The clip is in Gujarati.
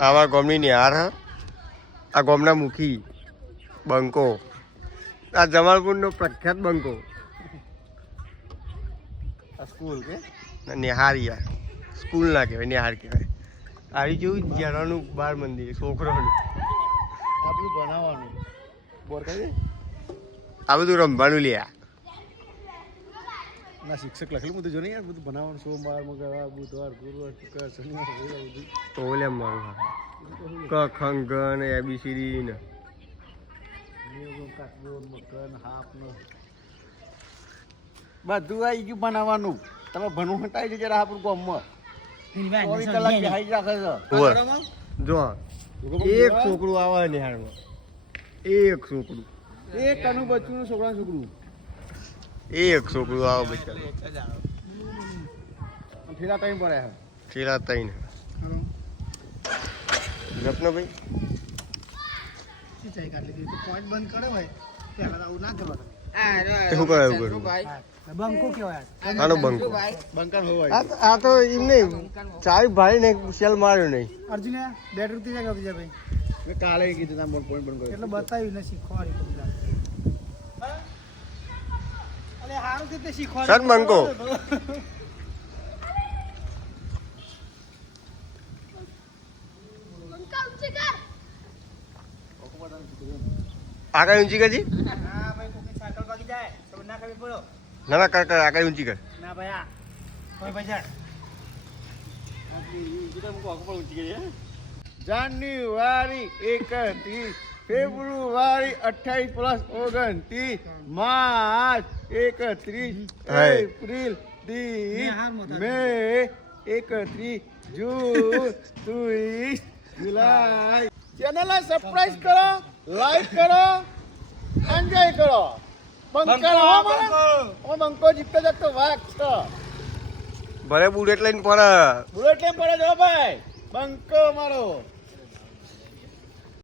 આવા ગોમની નિહાર હા આ ગોમના મુખી બંકો આ જમાલપુરનો પ્રખ્યાત બંકો આ સ્કૂલ કે નિહારિયા સ્કૂલ ના કહેવાય નિહાર કહેવાય આવી જેવું જ્યાંનું બાર મંદિર છોકરોનું આપણું ભણાવવાનું બોર કહી આ બધું રમવાનું લ્યા ના શિક્ષક લખેલું બધું જો ને યાર બધું બનાવવાનું સોમવાર મંગળવાર બુધવાર ગુરુવાર શુક્ર શનિવાર બધું તો ઓલે મારું ક ખંગ ને એબીસીડી ને બધું આવી ગયું બનાવવાનું તમે ભણવું હટાવી દેજો આપણું ગામમાં 24 કલાક બેહાઈ રાખે છે જો એક છોકરું આવે નિહાળમાં એક છોકરું એક કનું બચ્ચું છોકરા છોકરું એક છોકરું આવે બચારું ઠેલા ટાઈમ પડે ઠેલા તઈ ને રત્નભાઈ પોઈન્ટ બંધ કરે ભાઈ પહેલા આવું ના કરવા શું કરે એવું કરું બંકો કેવાય આનો બંકો બંકર હોય આ તો એમ નહીં ચાવી ભાઈ ને સેલ માર્યો નહીં અર્જુને 2 રૂપિયા જગા બીજા ભાઈ મેં કાલે કીધું તમે પોઈન્ટ બંધ કર્યો એટલે બતાવ્યું ને શીખવાડી અલે હારું કે તે શીખવાડી સર બંકો આગળ ઊંચી કરજી હા ભાઈ કોકે સાયકલ ભાગી જાય તો ના કઈ પડો ના ના કર આગળ ઊંચી કર ના ભાઈ આ કોઈ ભાઈ જા જાન્યુઆરી 31 ફેબ્રુઆરી 28 પ્લસ 29 માર્ચ 31 એપ્રિલ 30 મે 31 જૂન 23 જુલાઈ ચેનલ સબસ્ક્રાઇબ કરો લાઈક કરો એન્જોય કરો બંકો ઓ બંકો જીતતો જતો વાઘ છે ભલે બુલેટ લઈને પડે બુલેટ કેમ પડે જો ભાઈ બંકો મારો